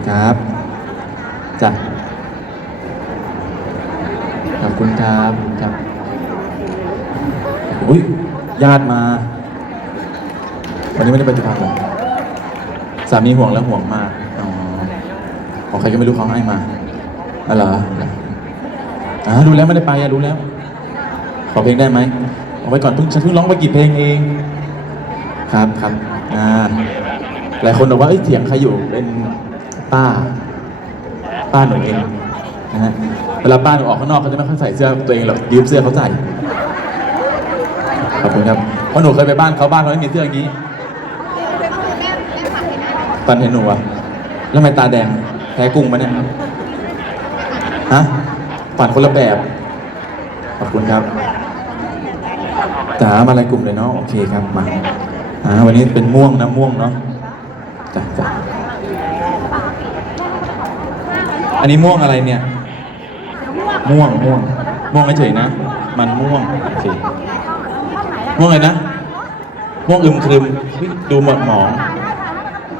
คุณครับจ้ะขอบคุณครับครับอุ้ยญาติมา วันนี้ไม่ได้ไปที่พักเหรอสามีห่วงแล้วห่วงมากอ๋อของใครก็ไม่รู้เขาให้มาอ๋อเหรออ่ารู้แล้วไม่ได้ไปอะรู้แล้ว ขอเพลงได้ไหมเอาไว้ก่อนเพิ่งฉันเพิ่งร้องไปกี่เพลงเอง ครับครับอ่าหลายคนบอกว่าเอ้ยเสียงใครอยู่เป็น ป้า ป้าหนูเองนะฮะเวลาป้าหนูออกข้างนอกเขาจะไม่ค่อยใส่เสื้อตัวเองหรอกยืมเสื้อเขาใส่ขอบคุณครับเพราะหนูเคยไปบ้านเขาบ้านเขาไม่มีเสื้ออย่างนี้ฟันเห็นหนูอะแล้วทำไมตาแดงแพ้กุ้งมาเนี่ยฮะฝันคนละแบบ ขอบคุณครับจ๋ามาอะไรกลุ่มเลยเนาะโอเคครับมาอ่าวันนี้เป็นม่วงนะม่วงเนาะจ้ะ อันนี้ม่วงอะไรเนี่ย ม่วงม่วงม่วงเฉยๆนะ มันม่วงโอเคม่วงเลยนะ ม่วงอึมครึมดูหมดหมอง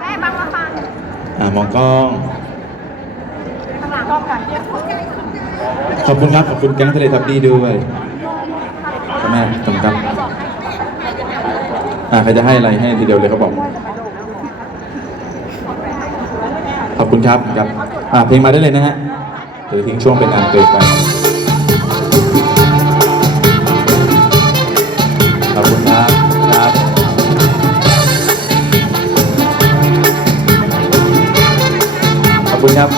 แม่บังอ่ามองกล้อง ขอบคุณครับ ขอบคุณแก๊งทะเลทับดีด้วยแม่ขอบคุณครับอ่าใครจะให้อะไรให้ทีเดียวเลยเขาบอก ขอบคุณครับครับ อ่าเพลงมาได้เลยนะฮะเดี๋ยวทิ้งช่วงเป็นงานเกิดไปขอบคุณครับครับขอบคุณครับ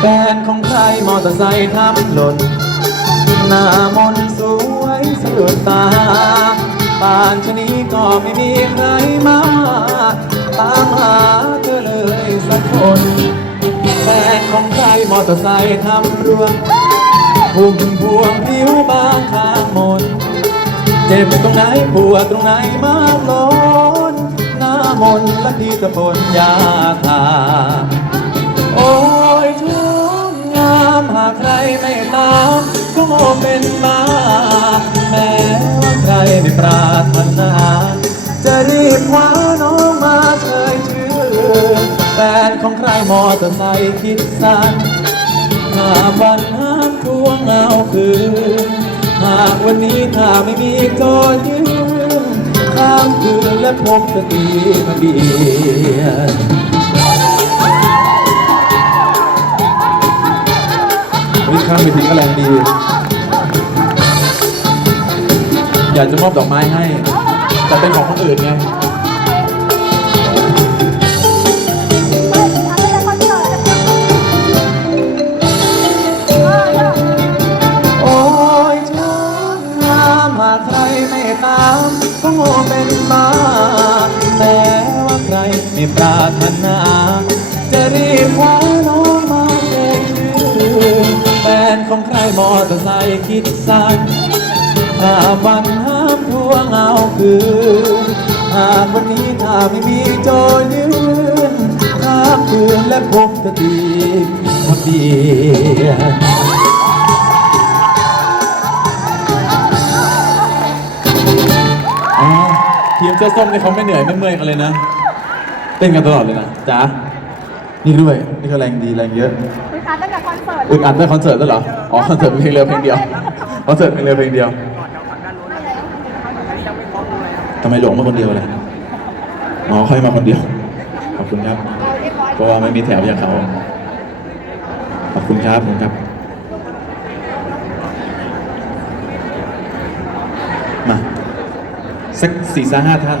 แฟนของใครมอเตอร์ไซค์ทำหล่นหน้ามนสวยสะดุดตา ป่านชนี้ก็ไม่มีใครมาตามหาเธอเลยสักคนแฟนของใครมอเตอร์ไซค์ทำร่วงพุ่มพวงผิวบางข้างมนเจ็บตรงไหนปวดตรงไหนมากล้นหน้ามนและที่ตะพนยาทาโอ้ คว้าน้องมาเชยชื่อแฟนของใครมอเตอร์ไซค์คิดสั้นหากวันห้ามทวงเอาคืน หากวันนี้ถ้าไม่มีจอยืนข้ามคืนและพบสติมาเบียดวิข้ามไปทิ้งก็แรงดี อยากจะมอบดอกไม้ให้ แต่เป็นของคนอื่นไง โง่เป็นบ้าแต่ว่าใครไม่ปรารถนา จะรีบคว้าน้องมาเป็นชื่อแฟนของใครมอเตอร์ไซค์คิดสั้นถ้าวันห้ามทวงเอาคืนหากวันนี้ถ้าไม่มีโจรยืนข้ามคืนและพบสติทะเบียน สื้อส้มนี่เขาไม่เหนื่อยไม่เมื่อยกันเลยนะเต้นกันตลอดเลยนะจ๋านี่ด้วยนี่ก็แรงดีแรงเยอะคือการตั้งแต่คอนเสิร์ตอึดอัดด้วยคอนเสิร์ตด้วยเหรออ๋อคอนเสิร์ตเพลงเรือเพลงเดียวคอนเสิร์ตเพลงเรือเพลงเดียวทำไมหลงมาคนเดียวเลยอ๋อค่อยมาคนเดียว ขอบคุณครับเพราะว่าไม่มีแถวอย่างเขาขอบคุณครับขอบคุณครับ มา สักสี่สห้าท่าน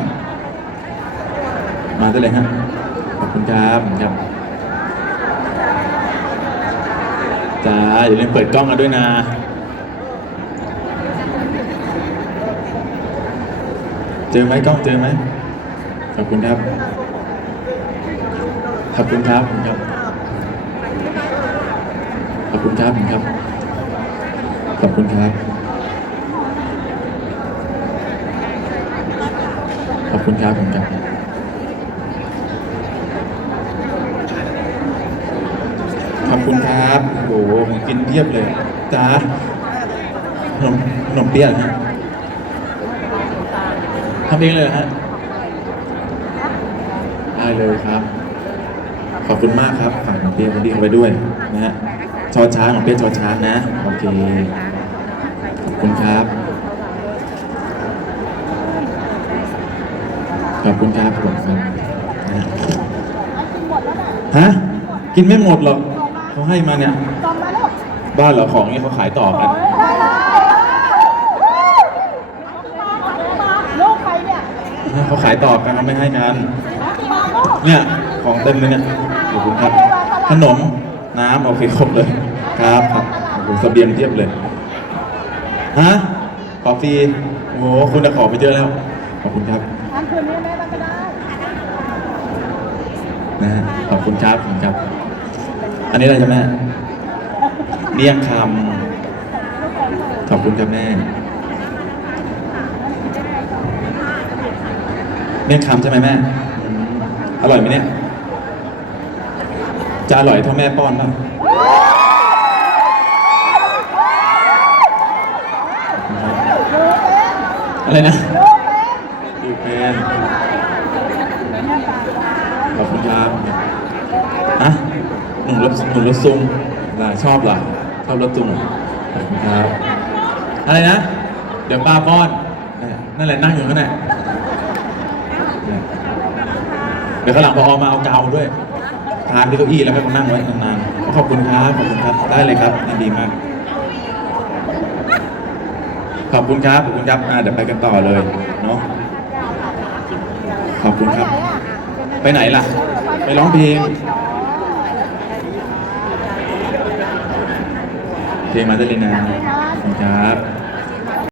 มาได้เลยฮะขอบคุณครับครับจ้าอย่าลืมเปิดกล้องกันด้วยนะเจอไหมกล้องเจอไหมขอบคุณครับ ขอบคุณครับครับ ขอบคุณครับครับ ขอบคุณครับ ขอบ คุณครับขอบคุณครับขอบคุณครับโอ้โหผมกินเพียบเลยจ้าขนมขนมเปี๊ยะนะฮะทำเองเลยฮะได้เลยครับ ขอบคุณมากครับฝากของเปียคนดีเข้าไปด้วยนะฮะชอช้างของเปียชอช้างนะ โอเค ขอบคุณครับ ขอบคุณครับขอบคุณครับนะฮะฮะกินไม่หมดหรอกเขาให้มาเนี่ยจอมมาลูกบ้านเหรอของนี่เขาขายต่อกันลูกใครเนี่ยเขาขายต่อกันเขาไม่ให้กันมาลูกเนี่ยของเต็มเลยเนี่ยขอบคุณครับ ขนมน้ำโอเคครบเลยครับครับโอ้โหเสบียงเทียบเลยฮะขอฟรีโอ้โหคุณจะขอไปเยอะแล้วขอบคุณครับอัน คืนนี้แม่บ้านก็ได้นะฮะขอบคุณครับขอบคุณครับ อันนี้อะไรจ๊ะแม่เมี่ยงคำขอบคุณครับแม่เมี่ยงคำใช่ไหมแม่อืมอร่อยไหมเนี่ย จะอร่อยเท่าแม่ป้อนป่ะอะไรนะดูเป็นข อบคุณครับอะหนุ่มรถหนุ่มรถซุงล่ะชอบเหรอชอบรถซุงเหรอขอบคุณครับ อะไรนะ เดี๋ยวป้าป้อน นั่นแหละนั่งอยู่นั่นแหละเดี๋ยวข้างหลังพอมาเอากาวด้วยทานที่เก้าอี้แล้วให้เขานั่งไว้นานๆขอบคุณครับ ขอบคุณครับ ได้เลยครับยินดีมาก ขอบคุณครับ ขอบคุณครับ อ่าเดี๋ยวไปกันต่อเลย เนาะ ขอบคุณครับ ไปไหนล่ะ ไปร้องเพลง เพลงมาได้เลยนาครับ